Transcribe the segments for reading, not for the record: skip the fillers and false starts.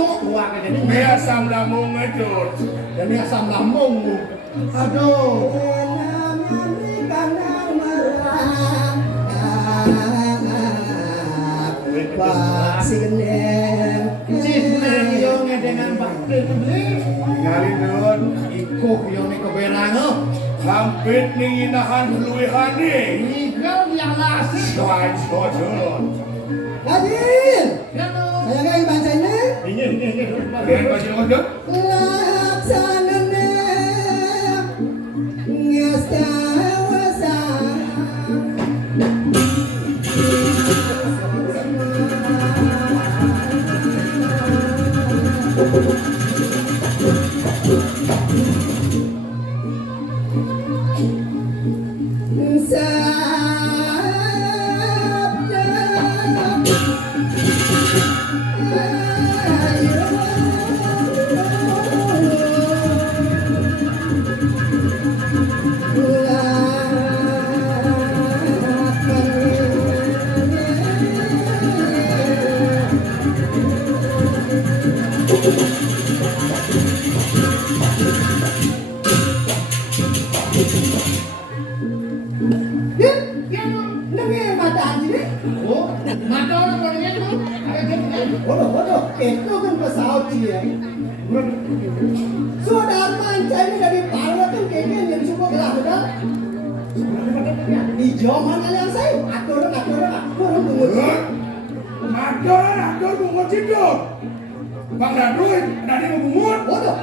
cuk gua kayak jadi. Ini asam lambung ngedut. Jadi asam lambung. Aduh. Cinang yo ngedengan bakti beli. Ngali dut. Ikuh yo nih keberang. Hampir nih nahan luihan nih. Igal yang lasih. Selain sodot. Adil, saya kayak baca ini. Ini. Lihat baju ngedut. Laksananya ngestawasa. Bodoh, itu kan pesawat dia. Sudah mancanya dari Palu tuh kayaknya yang semua gelah udah. Di zaman kalian saya, atur tunggu. Atur bungut ciduk. Bang Daduin, tadi mau bungut. Bodoh.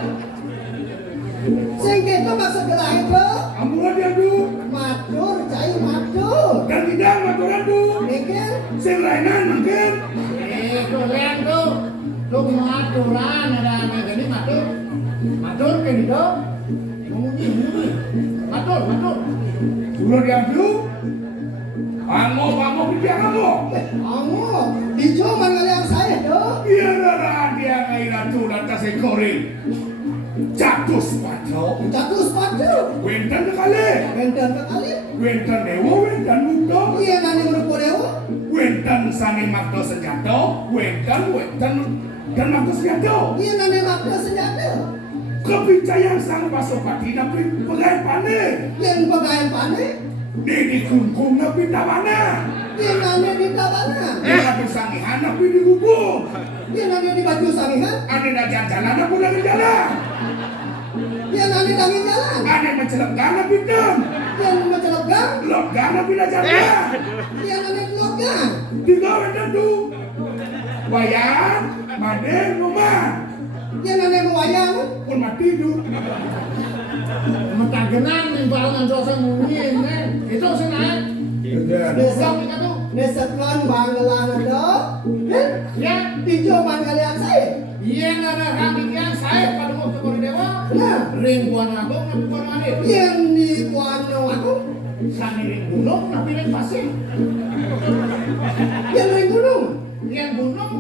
Sing itu maksud gelah itu. Ambulan dia du. Matur, cai matur. Dan tidak maturan du. Mikir. Sing lainan mungkin. Kalian tuh maturan ada anak jadi matur ke gitu. Matur. Suruh dia du. Kamu bicara kamu. Kamu di zaman kalian saya tuh. Biarlah dia ngaira tu atas ekorin. Jatuh sepatu. Wentan kali. Wentan dewa, wentan muda. Iya nani merupa dewa. Wentan sani makdo senjata. Wentan dan makdo senjata. Iya nani makna senjata. Kepercayaan sang pasopati napi pegawai panen. Yang pegawai panen. Di kungkung napi tabana. Iya nani di tabana. Napi sangihan napi di gubuk. Iya nani di baju sangihan. Ada na jalan napi dari jalan. Iya nani dangin jalan. Ada mencelupkan napi dam. Yang mencelupkan. Loggan napi na jalan. Iya nani keluarkan. Tiga wentan tu. Wayang, maden, rumah. Iya nani wayang. Pun mati du. Matagenan nih barengan dosa mungkin itu senang. Nesetkan banggelang itu. Ya, Di zaman kalian saya. iya nara kamikian saya pada mau ke dewa. Nah. Ring buan aku nabi buan adit. Yang di Buano aku. Sani ring gunung nabi ring pasir. Yang di gunung. Yang gunung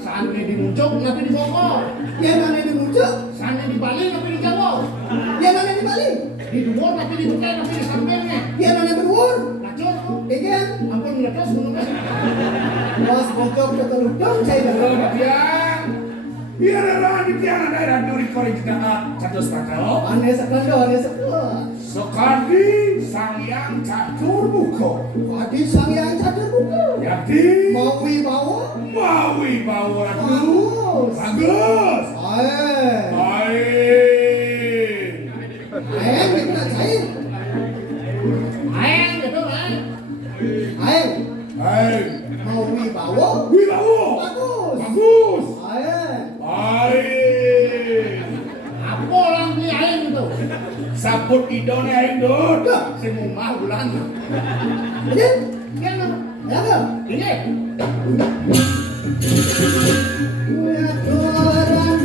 sani di Muncuk nabi di Bogor. Yang nani di Muncuk. Sani di Bali nabi di Jawa. Yang nani di Bali. Di Duor nabi di Tukai nabi di Sampelnya. Yang nani berwur. Lacur tuh. Ikan. Ampun meletus gunungnya. Bos bocok keteludung saya Kalau bilang. bagian, biarlah di tiang daerah duri kori kita satu setengah. Aneh sekali. Sekali sang yang catur buko. Wadi sang yang catur buku. Jadi Mau wibawa. mawi bawa dulu. Bagus. Bagus. Baik. Baik. Kita cair. Ayang gitu kan. Baik. Baik. Mau wibawa. Wibawa. Bagus. Bagus. Baik. Baik. Apa orang beli ayang itu? Saput idone aing dot. Si mumah bulan. Ini. Iya nggak? Ya kan? Ini. Orang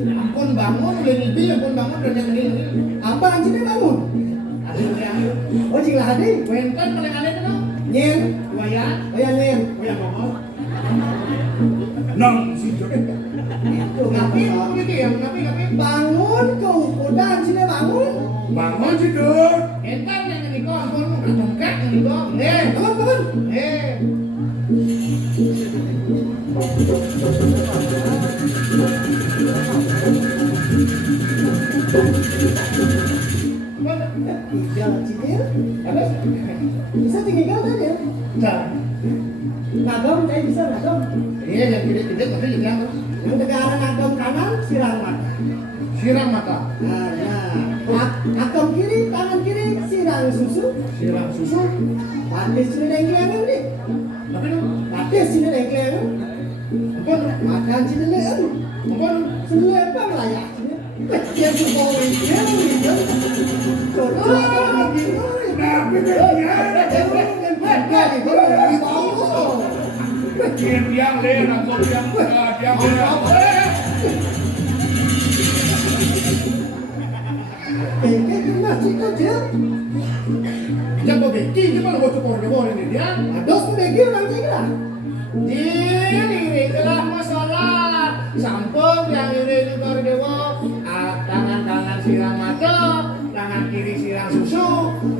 Ampun bangun, udah nibi, ampun bangun, udah nyengri. Apa anjingnya bangun? Ada yang Oh cing lah hadi. Wenten paling aneh itu dong. Nyen. Wayan, Oh ya nyen. wayan ngomong. Nong si Jok. Itu Ngapain ngapa? gitu ya? Ngapain? Bangun kau udah anjingnya bangun. Bangun si Jok. Entar yang nikah, ampun, angkat yang nikah. Bangun. Iya cingil. Apa? Bisa cingil tadi ya. Nah, Nagam saya bisa nagam. iya yang gede-gede tapi dibilang Yang negara nagam kanan sirang mata. siram mata, Nagam kiri tangan kiri sirang susu. siram susu. Batis sini dengklengan nih. Tapi lu, Batis sini dengklengan. ampun, Makan sini leun. ampun. Selebang layak sini. Kecil tuh kau ini. Coba Nabi Diam diam le, aku diam diam. Jago beki, gimana gua cukor ini dia? Ini telah masalah. Sampung yang ini cukor dewa. Tangan siram mata, tangan kiri siram susu.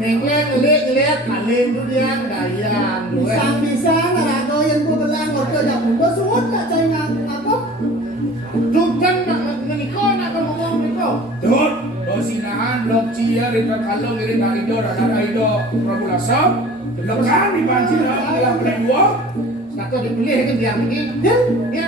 Nengkleng lihat kalian tuh dia gayan. Bukan menikah nak ngomong menikah. Dot, dosinahan dok cia itu kalau ngirim dari do ada itu Prabu Lasam. Lekan di banci dalam berdua. Satu dipilih kan dia ini. Ya, nge.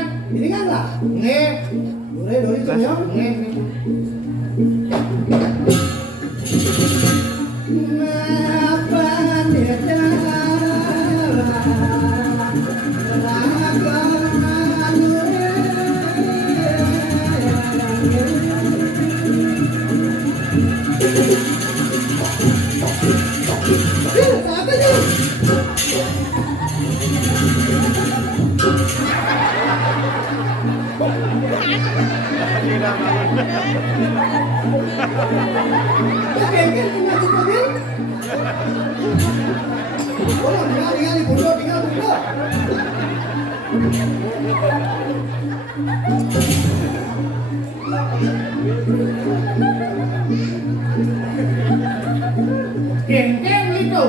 Geng gitu.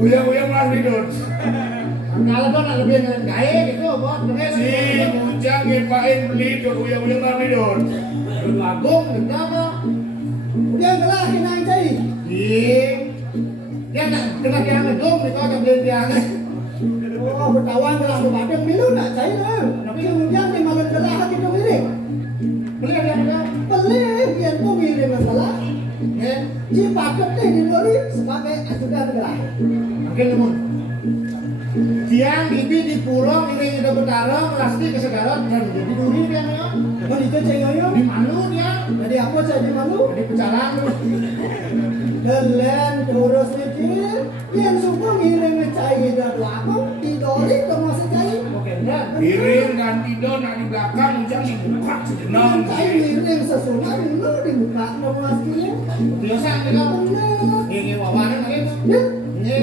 Uyang-uyang mas hidup. Kalau kau nak lebih gaya gitu, buat Si bujang ngepain beli itu uyang-uyang mas hidup. Agung gitu apa? Iya. Dia nak kena tiang gedung, dia kau beli tiang. Bertawan dalam badang milu nak saya dah. Tapi kemudian di malam gelah hati tu ini. Beli tiang apa? Beli yang tu milu masalah. Eh, Si paket ni diberi sebagai ajudan gelah. makin lemon. Tiang ibi di pulau ini udah bertarung, pasti ke sekarang dan jadi duri dia ya. Mau itu cengoyo. Di malu dia, Jadi apa saya di malu? di pecalang. Delen terus mikir. Yang subuh ngirim ngecai hidup aku. Didori ke masih cai. Oke, enggak. Piring dan tidur nak di belakang ujang dibuka sejenong. Cai ngirim sesuatu dulu dibuka ke masih. Biasa gitu. Benar. Ini wawanan lagi. Ya. Ini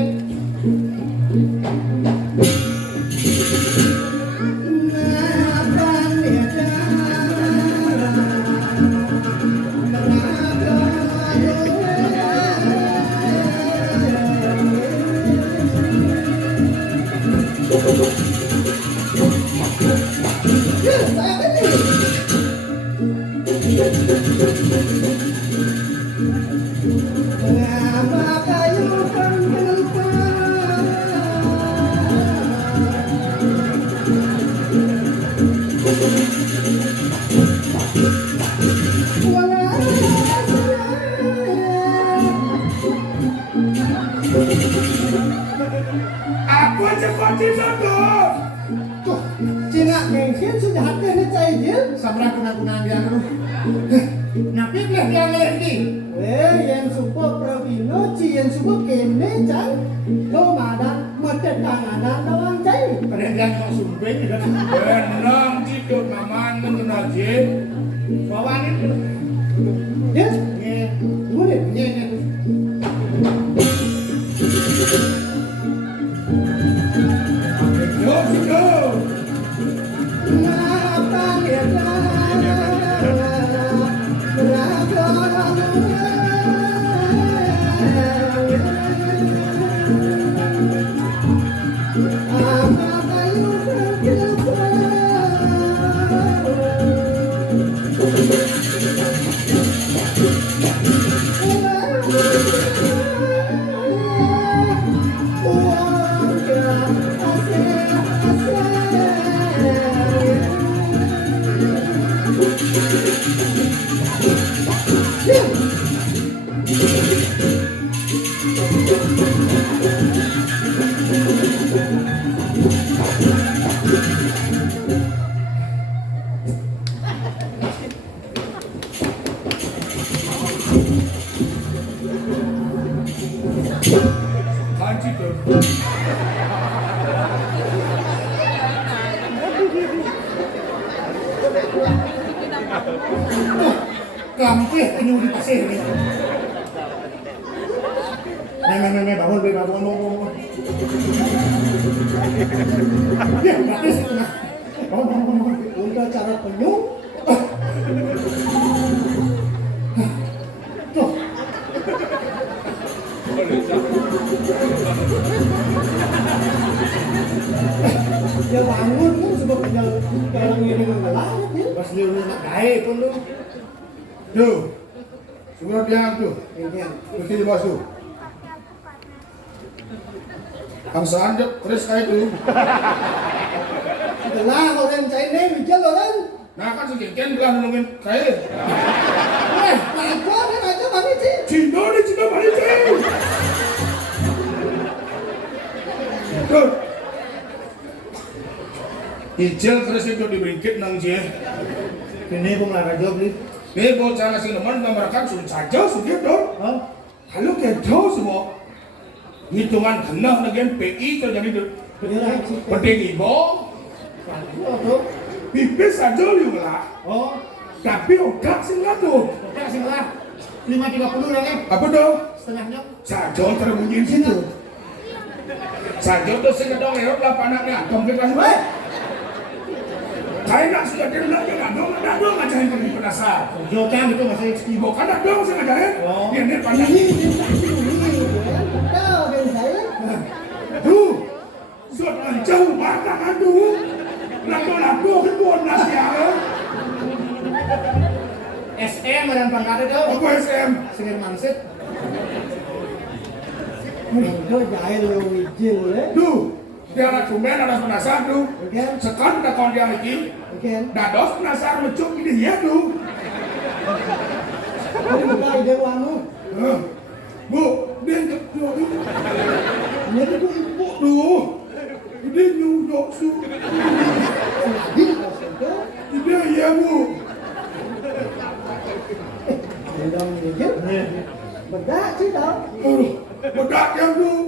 Aku cepat disedot. Tuh, Cina mungkin sudah hati ini cai dia. sabra kuna-kunaan dia aduh. Napi belah dia lagi. Yang supo Pravino, yang supo kene cai. Lo madan macet tanganan doang cai. Kadang dia kok sumping kan. Benang ciduk maman ngentun aja. Bawaan itu. Ya, Nge. boleh. Nge. Nge. Ciduk, ciduk. Kan ciduk. Kampih ini di pasir nih. Bangun, bangun. Ya, gratis itu nah. Bangun. Untuk cara penyung, Tuh, dia bangun kan sebabnya kalau ini mengelah ya. pas lu nak gawe pun lu. Tuh. Surat yang tuh. Ini Mesti dibasuh. Ang sandok terus kayak itu. itulah orang China bijak orang. Nah kan segengken bilang nolongin saya. Aja kami sih. Cina nih Cina balik saya. Tuh. Ijel terus itu diberikan nang je. Ini pun lah raja beli. Nih bocah nasi teman gambarkan sudah saja sudah dong. Hah? Kalau kedo semua. Hitungan genah dengan PI terjadi tuh. Inilah sih. Penting ibu. Tuh. Pipis saja liu lah. Oh, Tapi otak sih nggak tuh. oke sih lah. 5.30 lagi. Apa dong? Setengahnya. Sajo terbunyi situ. Sajo tuh sing dong erot lah panaknya. Dong kita sih. Saya nak sudah dengar ya nggak dong ngajarin pergi penasar. Jocam itu masih Ibu kan ada dong saya ngajarin. Oh. Dia nih panak. Tahu dan saya. Tuh. Sudah jauh mata kan tuh. Lagu-lagu kedua nasi ya. SM dan pangkatnya tuh. Apa SM? Sengir mangsit. Itu jahil lo wijil ya. Tuh. Dia anak cuman ada penasar tuh. Oke. Sekarang kita kon dia lagi. Oke. Dados penasar mencuk ini ya tuh. Ini kita ide wanu. Bu, dia tuh. Ini itu ibu. Tuh. Dia nyunyok su. Lagi maksudnya. Dia ya bu. Sedang wijil. Bedak sih tau. Bedak yang tuh.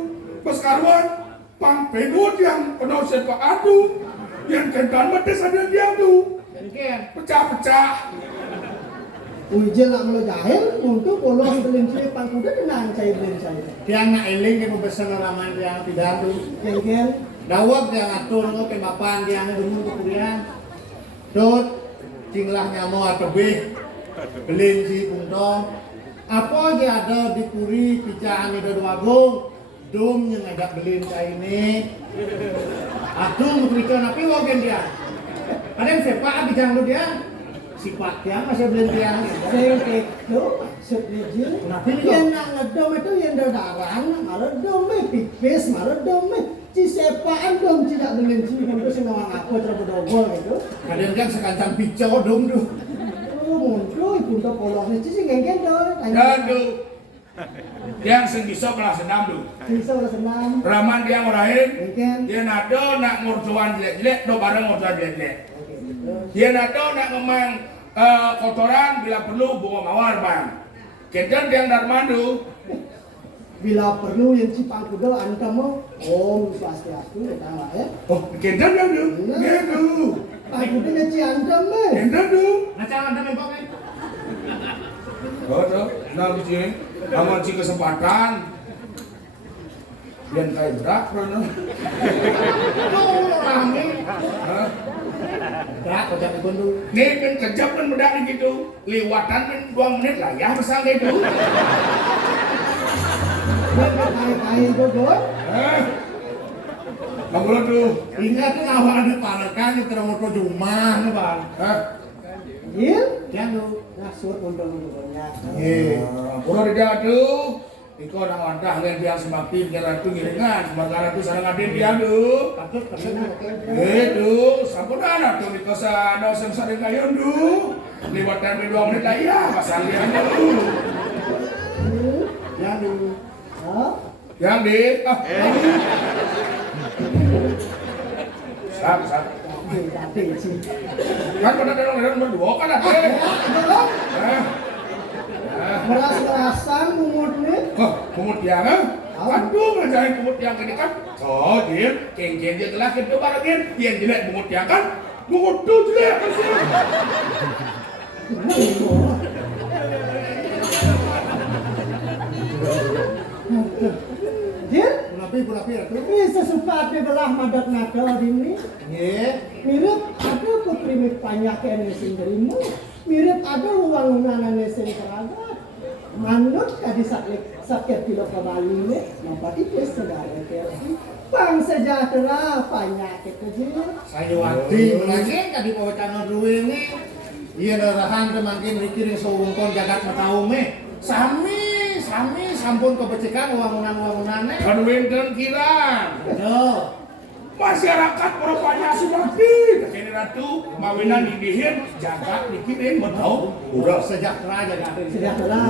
Pas karuan. Pang penut yang penuh sepak adu. Yang kentan medes ada dia tuh. Mungkin. Pecah-pecah. Wijil nak mula jahil untuk polos kelinci pangkuda tenang saya beli saya. Dia nak eling yang membesar raman yang tidak tuh. Kengken. Dawab yang atur ngo pemapan dia yang dulu kemudian. Dot cinglah nyamo atau beh. Belin si puntong. Apa aja ada di puri pijaan itu doagung. Dom yang agak belin kayak ini. Aduh mukrikan api wagen dia. Ada yang sepak bijang lu dia. Sifat dia masih belin dia. Saya itu maksud wijil. Kenapa ini, Yang nak ngedom itu yang darang, malah dom pipis, malah dom ci sepaan dom tidak dengan ci untuk senawang apa terlalu dogol gitu. Kadang kan sekancang picau dong tuh. Oh muncul punta polosnya ci sih kengken dong. Dan tuh. Yang sing bisa kelas senam tuh. Bisa ulah senam. Raman dia ngurahin. Kengken. Dia nado nak ngurcuan jelek-jelek, do bareng ngurcuan jelek-jelek. Dia nado nak ngemang kotoran bila perlu bunga mawar bang. Kedan yang darmandu Bila perlu yang cipang kuda anta mau Om Swastiastu kita nggak ya? Oh, kendan yang tu. Gitu. Pak kuda ngaci anta mah. Kendan tu. Macam ada membok ni. Oh, tu. Nah, begini. Amal si kesempatan. Yang kayak berat, mana? Kau orang ni. Hah? Tak, kau tak ikut dulu. Ni kan kejap kan bedak ni gitu. Lewatan kan 2 menit lah ya pasal gitu. Kain godon. Kamu lah tu. Ingat tu awak ada panakan yang termoto rumah ni bang. Hah? Gil, Yang tu. ngasut untuk godonnya. Pura dia tu. Iko nak wadah yang dia semakin jalan tu giringan. Sementara tu sarang ada dia tu. Patut kena. Itu, sampun anak tu di kosan ada sering kayon tu. Lewatan di 2 menit lah ya pasal dia tu. Yang tu. Hah? Yang di, sap. Dati sih. Kan pada dalam berdua kan ada. Meras-merasan mumutnya. Kemudian, aduh ngajarin kemudian ini kan. Oh, dia, keng-keng dia telah kita barangin. Yang jelek kemudian kan, mungut tu jelek kan sih. Gil, Pulapi tu. ini sesuatu belah madat nada ini. Ye. Mirip ada putri banyak yang sendirimu. Mirip ada uang-uangan yang sendiri. Manut kadi sakit kilo kembali ni, nampak itu saudara kerja. Bang sejahtera banyak kerja. Saya wati lagi kadi pawatan dua ni. Ia darahan kemakin dikirim sewungkon jagat mataume. Sami sampun kebecikan uang-unan ni. Kan winter kirang. Yo. Masyarakat rupanya semakin jadi ratu mawinan didihin jagat dikirim betul Udah sejahtera jagat ini. Sejahtera.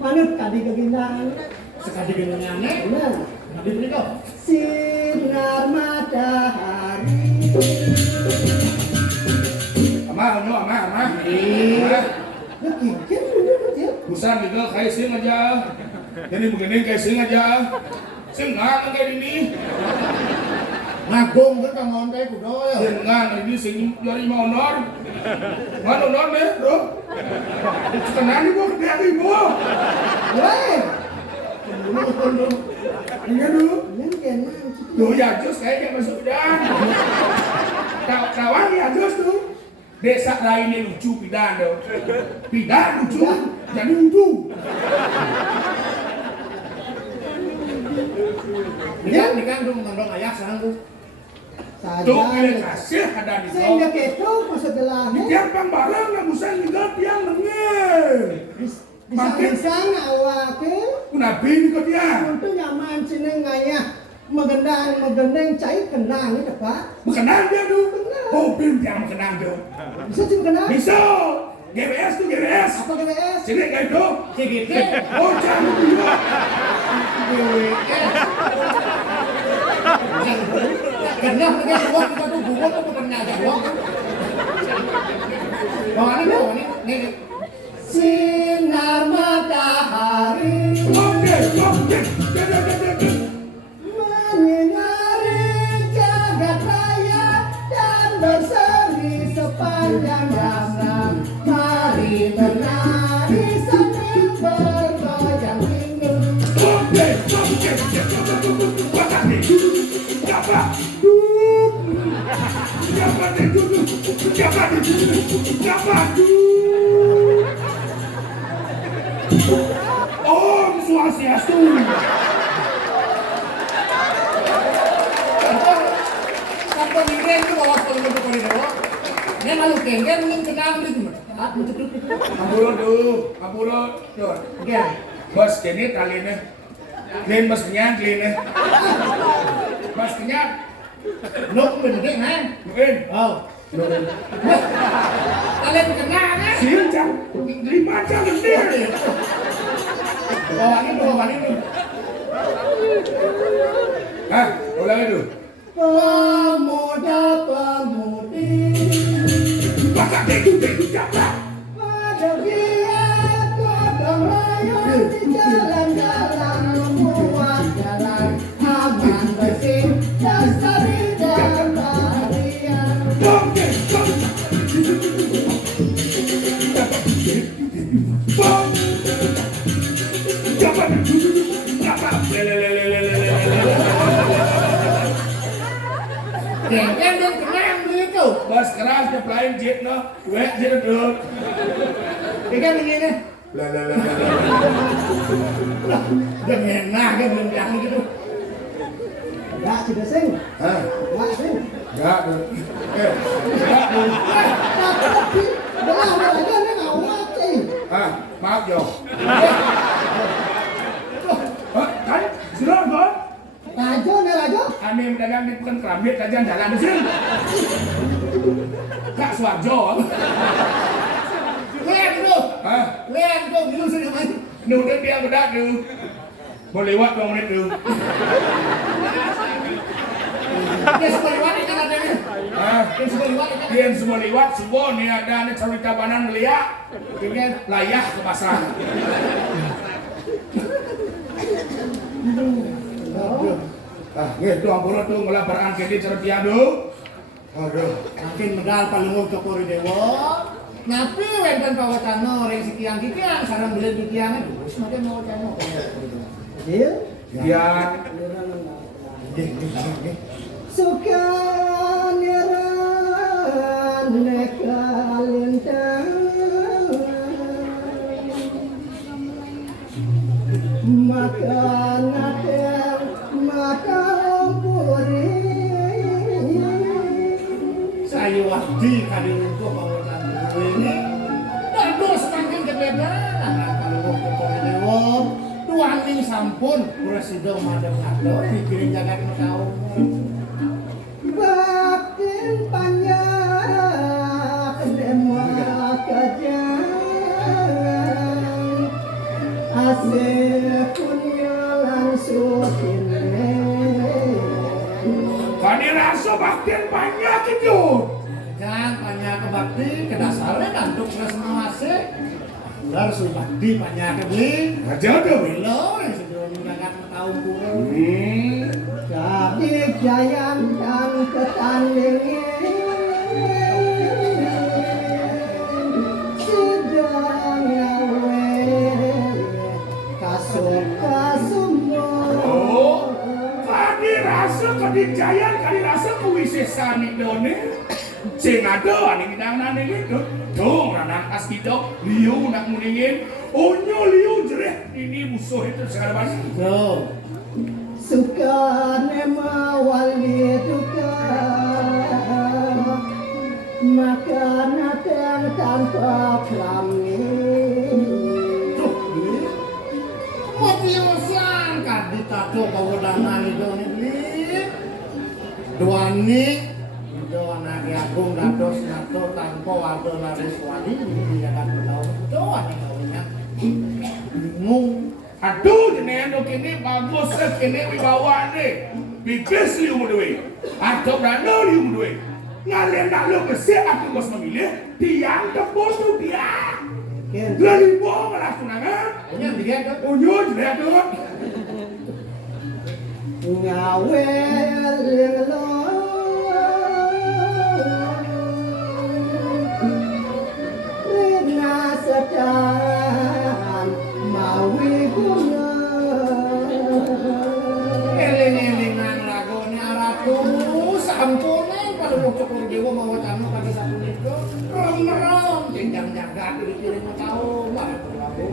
Manut kadi kegindangan. Sekali genanya ni. Benar. Nabi beri kau. Sinar matahari. Ama. Ya kikin dulu dia. Busan juga kayak sing aja. Jadi begini kayak sing aja. Sing nggak kayak ini. Ngagung ke kamu ontai kudo ya. Sing nggak ini sing dari mau honor. Mana honor deh, bro? Kenapa nih gua kerja ibu? Woi, Iya dulu. yang kena. Tuh ya Jus kayaknya masuk dan. Kawan ya Jus tuh. Desa lainnya lucu pidan dong. Pidan lucu. Jadi lucu. Nikah dong nondong ayah sanggup. Tuh pilih kasih ada di Sehingga bawah. keto masuk dalam. Tiang pang barang nggak busan juga tiang nengel. Bisa awak ke. Kenapa ini kau tiang? Untuk nyaman cina ngayah megendeng cai kenang ni tepat. Mengenang dia tuh. Kenang. Mobil tiang mengenang tuh. Bisa cina kenang? Bisa. GBS tuh GBS. Apa KBS? Sini kayak itu. CGT. Oh jangan dulu. Kenapa kita buat kita tuh buat apa ternyata buat? Bawa ni ni. Sinar matahari Oke. menyinari jagat raya dan berseri sepanjang jalan. Mari menari sambil bergoyang tinggi. Om Swastiastu. Sampai ni tu bawa kalau tu kau ni bawa. Ni malu kengker mungkin kenal ni tu. Kaburo. Okey. Bos kini tali ni. Clean bos kenyang clean ni. Bos kenyang. Nuk bendek kan? Mungkin. Oh. Kalian kenal kan? Siapa jam? 5 jam lebih. Bawa ni tu. Hah? Ulang itu. Pemuda-pemudi Bapak itu siapa? pada dia gotong royong di jalan-jalan. lain jet no, wek jet duduk. Ikan begini. Lah. Udah enak kan belum yang gitu. Enggak, tidak sing. Hah? Enggak sing. Enggak duduk. Enggak duduk. Tapi, belah aja nih ngawat sih. Ah, maaf Jo. Kan, sudah kan? Rajo nih Rajo. Kami mendagang di bukan keramik kajian jalan di sini. Kak Suarjo. Lihat dulu. Hah? Lihat dulu dulu sini main. Nudah dia bedak dulu. Mau lewat 2 menit dulu. Dia semua lewat ikan adanya. Hah? Dia semua lewat ikan. Dia semua lewat, semua ni ada cerita banan melihat. Dengan layak ke pasar. Gitu ampun tu ngelaparan ke dia cerita dulu. Aduh. Makin medal palungok Cokori Dewo. Napi wenten pawacano reng sikiang-kikiang sarang beli kikiang terus makin mau cano. Iya. Ya. Suka niran nekalintang makan nakel makan puri Saya wadi kadiruntuh pawacano ini. Aduh semakin kebebaran palungok Cokori Dewo. Tuangning sampun Presido madep ado mikirin jagat tahu. batin panjang demwa kajang asih punya langsung Kani rasa baktian banyak itu. Jangan tanya ke bakti ke dasarnya nantuk ke semua asik. Harus bakti tanya ke beli. Aja tu. Belo yang sebelum jagat tahu pun. jadi jayan dan ketandingin sedang ngawe kasumbo Oh, kani rasa kadijayan, kani rasa kuwisesan idone. Sing ada aning nang itu. Dong anak as kita liu nak muningin. Onyo liu jereh ini musuh itu sekarang basi. So, suka nema wali duka maka natang tanpa pramil tuh beli. Motiusan kaditato kawadangan itu nih beli. Duani itu anak agung dados nato tanpa wado laris wadi di jagat tahu. Doa nih kawinnya. Bingung. Aduh, jenengan kini bagus kini wibawa ni. Bibis liu mudui. Atau beranda liu mudui. Ngalian nak lu bersih aku bos memilih. Tiang kebos tu dia. Lalu bawa malah tunangan. Punya dia kan. Unyu jenengan tu. ngawe lelo rina sedang mawi guna Eling-elingan lagunya ratu sampunan kalau mau cukur dewa mau tamu kaki satu itu rom-rom jenjang jagat dikirim tahu mah lagu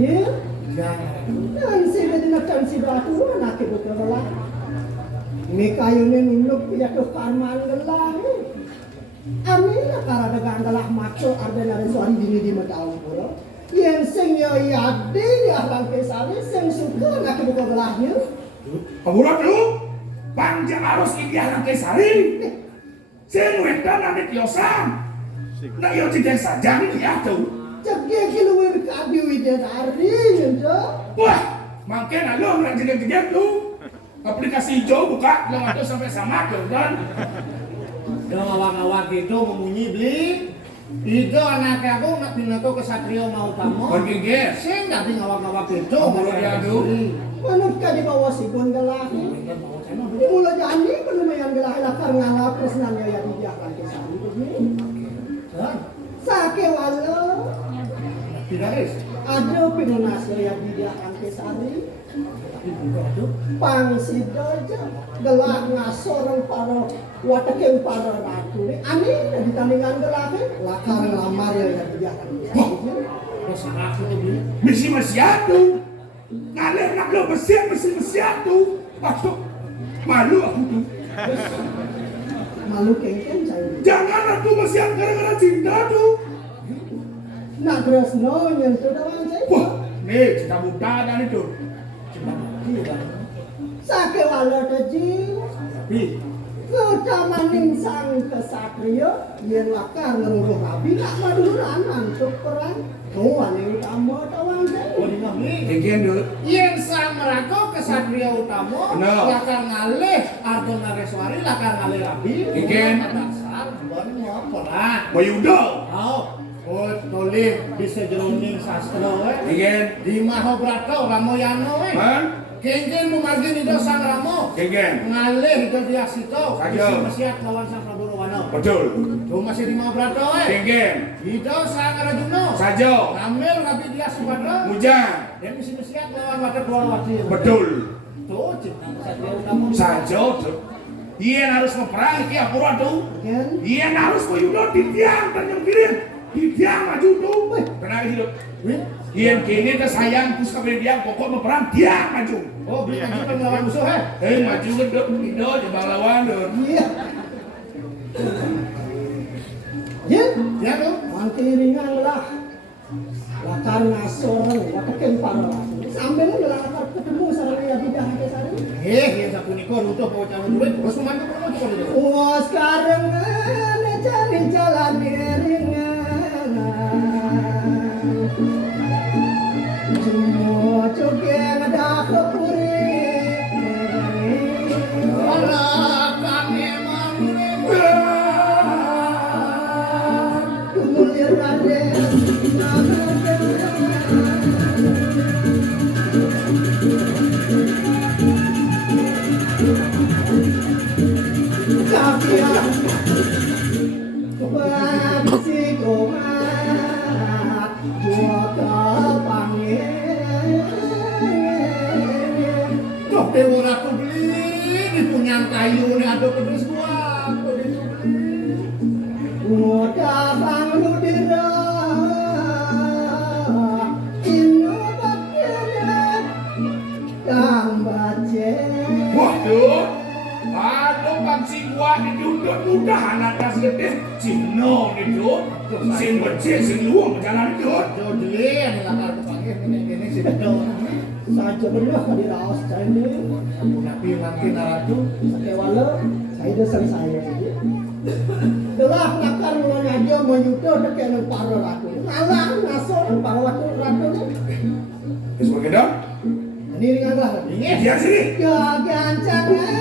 ya jangan dan sila dinakan si batu anak ibu terbelah ini kayunya nunduk ya ke karman gelah amin lah karena dengan gelah maco ada dari suami dini di matau pula yang sing yo yade ya bang kesane sing suka anak ibu terbelahnya Kamulah tu. Panjang arus ikhlas nak kesari. Saya nuentan nanti tiosan. Nak yo tidak saja ni dia tu. ceknya kiluwe kabi wijen ari gitu Wah, makin alo nak jedek-jedek tu. Aplikasi hijau buka, lo ada sampai sama tu kan. dong awak-awak itu memunyi beli itu anak aku nak binato ke satrio mau tamu Pergi ges. sing tapi ngawak-ngawak itu Kamu dia tu. manut ka di bawah si pun gelah di mula jani kan lumayan gelah lakar ngalap terus nanya ya dijakan kesani sake walo tidak is ada pinunasnya yang dijakan kesani Pangsi doja gelak ngasorong para watakeng para ratu ni ani di tandingan gelak lakar lamar yang dia Terus aku tuh beli. Misi mesiatu. Ngalir nak lo besiat misi mesiatu. Waduh, malu aku tuh. malu kengken saya Jangan aku mesiat gara-gara cinta tuh. nak terus no nyentuh dalam saya Wah, nih cinta buta dan itu. Cuma mati kan. sakit walau teji Tapi Kutamaning sang kesatria yen lakar ngeruruh rabi nak maduran untuk perang tuan yang utama tawang oh di mana? Kengkian dulu. Yen sang merako kesatria utama Bener. lakar ngalih Arjuna Reswari lakar ngalih Rabi. Iken. Dasar bon mau perang. Mayudo. Oh, tulis bisa jeroning sastra Kengkian. di Mahabharata Ramayana Man. Kengken memargi nido sang Ramo Kengkian. ngalih hidup dia situ Saja. mesiat lawan sang Prabu Rawana. Betul. Tuh masih di Mahabharata Kengkian. hidup sang Arjuna Sajo. ngambil Rabi dia Subadra Mujang. dia mesti mesiat lawan Wadah Dwarawati. Betul. Tuh cinta kesatria utama Sajo tuh. Iyan harus meperangi Ki Apura tuh. kan Iyan harus mayudo di tiang dan yang kiri. Di tiang maju tuh. Tenang hidup. Wih, Iyan kini tuh sayang terus kabel dia pokok meperang tiang maju. oh beli maju kan lawan musuh Maju ke dok Indo jebak lawan dong. iya yen ya tuh nanti ringan lah lakar ngasorong watakeng para ratu sambil lakar ketemu sarang ya bidah ke sana yang satu niko rutuh bawa calon duit terus membantu kamu tuh kalau gitu. wah sekarang cari jalan ringan semua cokeng ada kepuri Alah kami emang kumulir raden Kapian Bangsi komat Jua kepanggil Tuh dewa ratu beli di punyang kayu nih ada pedus gua. Mudah banglu dira Inu bakira Kang bace Waduh. Aduh bangsi gua diduduk mudah anak das gede. Cino diduduk. Sing becik sing luang jalan diduduk. Jodohin lakar kepanggil ini si bedo. Saja benar di raos saya ini Tapi makin ratu Sakewala saya dah selesai Telah lakar mulanya dia menyudah dekat dengan para ratu Ngalah ngasor para ratu Terus begitu? Ini ringan lah ini Dia sini. Ya gancangan